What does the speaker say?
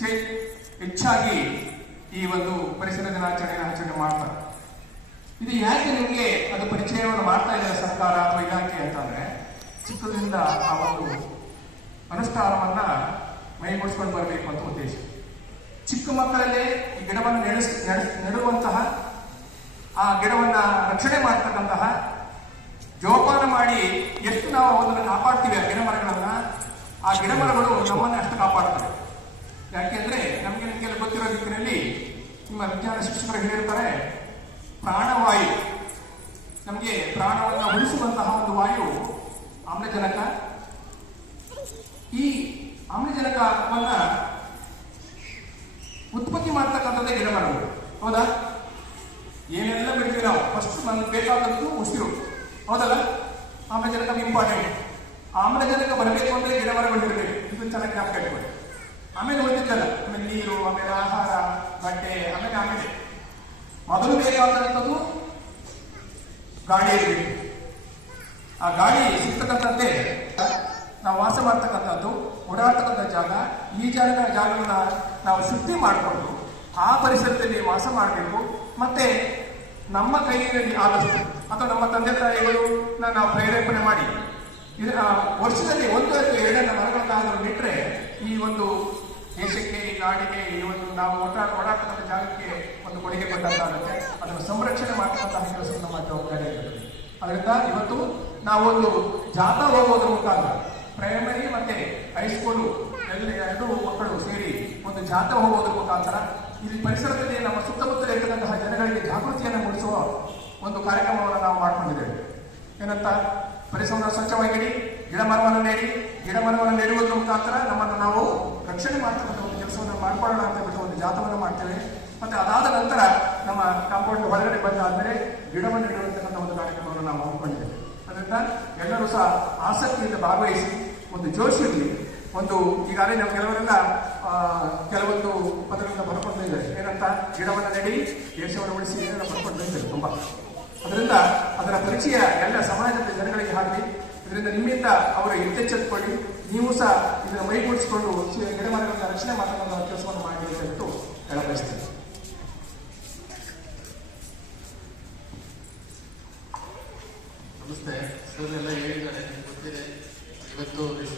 ಹೆಚ್ಚೆ ಹೆಚ್ಚಾಗಿ ಈ ಒಂದು ಪರಿಸರ ದಿನಾಚರಣೆಯನ್ನು ಆಚರಣೆ ಮಾಡ್ತಾರೆ. ಇದು ಯಾಕೆ ನಿಮಗೆ ಅದು ಪರಿಚಯವನ್ನು ಮಾಡ್ತಾ ಇದ್ದಾರೆ ಸರ್ಕಾರ ಅಥವಾ ಇಲಾಖೆ ಅಂತಂದ್ರೆ ಚಿಕ್ಕದಿಂದ ಆ ಒಂದು ಅನುಷ್ಠಾನವನ್ನ ಮೈಗೂಡಿಸ್ಕೊಂಡು ಬರಬೇಕು ಅಂತ ಉದ್ದೇಶ. ಚಿಕ್ಕ ಮಕ್ಕಳಲ್ಲಿ ಈ ಗಿಡವನ್ನು ನೆಡೆಸ್, ನೆಡ್- ನೆಡುವಂತಹ ಆ ಗಿಡವನ್ನ ರಕ್ಷಣೆ ಮಾಡ್ತಕ್ಕಂತಹ ಜೋಪಾನ ಮಾಡಿ ಎಷ್ಟು ನಾವು ಅದನ್ನು ಕಾಪಾಡ್ತೀವಿ ಆ ಗಿಡ ಮರಗಳನ್ನ ಆ ಗಿಡ ಮರಗಳು ನಮ್ಮನ್ನ ಅಷ್ಟು ಕಾಪಾಡ್ತವೆ. ಯಾಕೆಂದ್ರೆ ನಮಗೆ ನಿಮಗೆಲ್ಲ ಗೊತ್ತಿರೋ ದಿಕ್ಕಿನಲ್ಲಿ ನಿಮ್ಮ ವಿಜ್ಞಾನ ಶಿಕ್ಷಕರು ಹೇಳಿರ್ತಾರೆ, ಪ್ರಾಣವಾಯು. ನಮಗೆ ಪ್ರಾಣವನ್ನು ಉಳಿಸುವಂತಹ ಒಂದು ವಾಯು ಆಮ್ಲಜನಕ. ಈ ಆಮ್ಲಜನಕವನ್ನ ಉತ್ಪತ್ತಿ ಮಾಡ್ತಕ್ಕಂಥದ್ದೇ ಗಿಡ ಮರಗಳು ಹೌದಾ? ಏನೆಲ್ಲ ಬಿಡ್ತೀವಿ ನಾವು? ಫಸ್ಟ್ ನಮ್ಗೆ ಬೇಕಾದದ್ದು ಉಸಿರು. ಹೌದಲ್ಲ? ಆಮ್ಲಜನಕ ಇಂಪಾರ್ಟೆಂಟ್ ಆಮ್ಲಜನಕ ಬರಬೇಕು ಅಂದ್ರೆ ಗಿಡ ಮರಗಳು ಇರಬೇಕು ಇದು ಚೆನ್ನಾಗಿ ಆಮೇಲೆ ಉಳಿದಿದ್ದಲ್ಲ ಆಮೇಲೆ ನೀರು, ಆಮೇಲೆ ಆಹಾರ, ಬಟ್ಟೆ, ಆಮೇಲೆ ಆಮೇಲೆ. ಮೊದಲು ಬೇಕಾದಂಥದ್ದು ಗಾಳಿ ಇರಬೇಕು. ಆ ಗಾಳಿ ಸಿಗ್ತಕ್ಕಂಥದ್ದೇ. ನಾವು ವಾಸ ಮಾಡ್ತಕ್ಕಂಥದ್ದು, ಓಡಾಡ್ತಕ್ಕಂಥ ಜಾಗ, ಈ ಜಾಗದ ಜಾಗವನ್ನ ನಾವು ಸುದ್ದಿ ಮಾಡಿಕೊಂಡು, ಆ ಪರಿಸರದಲ್ಲಿ ವಾಸ ಮಾಡಬೇಕು. ಮತ್ತೆ ನಮ್ಮ ಕೈಯಲ್ಲಿ ಆದಷ್ಟು, ಅಥವಾ ನಮ್ಮ ತಂದೆ ತಾಯಿಗಳು ನಾವು ಪ್ರೇರೇಪಣೆ ಮಾಡಿ ವರ್ಷದಲ್ಲಿ ಒಂದು ಅಥವಾ ಎರಡನ್ನ ಮರಗಳನ್ನಾದರೂ ಬಿಟ್ಟರೆ ಈ ಒಂದು ದೇಶಕ್ಕೆ, ಈ ನಾಡಿಗೆ ಇವತ್ತು ನಾವು ಓಡಾಡ ಓಡಾಡ್ತಕ್ಕಂಥ ಜಾಗಕ್ಕೆ ಒಂದು ಕೊಡುಗೆ ಕೊಟ್ಟಂತಾಗುತ್ತೆ ಅದನ್ನು ಸಂರಕ್ಷಣೆ ಮಾಡ್ತಕ್ಕಂತಹ ಕೆಲಸ ನಮ್ಮ ಜವಾಬ್ದಾರಿ ಇರ್ತದೆ ಅದರಿಂದ ಇವತ್ತು ನಾವೊಂದು ಜಾಥಾ ಹೋಗೋದ್ರ ಮುಖಾಂತರ ಪ್ರೈಮರಿ ಮತ್ತೆ ಹೈಸ್ಕೂಲು ಎಲ್ಲ ಎರಡು ಮಕ್ಕಳು ಸೇರಿ ಒಂದು ಜಾಥಾ ಹೋಗೋದ್ರ ಮುಖಾಂತರ ಇಲ್ಲಿ ಪರಿಸರದಲ್ಲಿ ನಮ್ಮ ಸುತ್ತಮುತ್ತ ಇರತಕ್ಕಂತಹ ಜನಗಳಿಗೆ ಜಾಗೃತಿಯನ್ನು ಮೂಡಿಸುವ ಒಂದು ಕಾರ್ಯಕ್ರಮವನ್ನು ನಾವು ಮಾಡ್ಕೊಂಡಿದ್ದೇವೆ. ಏನಂತ? ಪರಿಸರವನ್ನು ಸ್ವಚ್ಛವಾಗಿಡಿ, ಗಿಡ ಮರವನ್ನು ನೆಡಿ, ಗಿಡ ಮರವನ್ನು ನೆಡುವುದರ ಮುಖಾಂತರ ನಮ್ಮನ್ನು ನಾವು ರಕ್ಷಣೆ ಮಾಡ್ತಕ್ಕಂಥ ಒಂದು ಕೆಲಸವನ್ನು ಮಾಡ್ಕೊಳ್ಳೋಣ ಅಂತ ಬಿಟ್ಟು ಒಂದು ಜಾಥವನ್ನು ಮಾಡ್ತೇವೆ. ಮತ್ತೆ ಅದಾದ ನಂತರ ನಮ್ಮ ಕಾಂಪೌಂಡ್ ಹೊರಗಡೆ ಬಂದಾದ್ಮೇಲೆ ಗಿಡವನ್ನು ಇಡುವಂತಕ್ಕಂಥ ಒಂದು ಕಾರ್ಯಕ್ರಮವನ್ನು ನಾವು ಹಮ್ಮಿಕೊಂಡಿದ್ದೇವೆ. ಅದರಿಂದ ಎಲ್ಲರೂ ಸಹ ಆಸಕ್ತಿಯಿಂದ ಭಾಗವಹಿಸಿ ಒಂದು ಜೋಶಿಯಲ್ಲಿ ಒಂದು ಈಗಾಗಲೇ ನಾವು ಕೆಲವರೆಲ್ಲ ಕೆಲವೊಂದು ಪದಗಳನ್ನು ಬರ್ಕೊಂಡು ಇದ್ದಾರೆ. ಏನಂತ? ಗಿಡವನ್ನು ನೆಡಿ, ದೇಶವನ್ನು ಉಳಿಸಿ ಏನೆಲ್ಲ ಬರ್ಕೊಂಡು ಬಂದಿದ್ದಾರೆ. ತುಂಬಾ. ಅದರಿಂದ ಅದರ ಪರಿಚಯ ಎಲ್ಲ ಸಮಾಜದ ಜನಗಳಿಗೆ ಆಗಲಿ ಇದರಿಂದ ನಿಮ್ಮಿಂದ ಅವರು ಎಚ್ಚೆತ್ಕೊಳ್ಳಿ ನೀವು ಸಹ ಇದನ್ನು ಮೈಗೂಡಿಸಿಕೊಂಡು ಗಿಡಮರಗಳನ್ನು ರಕ್ಷಣೆ ಮಾಡುವಂತಹ ಕೆಲಸವನ್ನು ಮಾಡಿ ಅಂತ ಹೇಳಬಯಸ್ತೇನೆ. ನಮಸ್ತೆ. ಸರ್ ಎಲ್ಲ ಹೇಳಿದ್ದಾರೆ. ಗೊತ್ತಿದೆ. ಇವತ್ತು ವಿಶ್ವ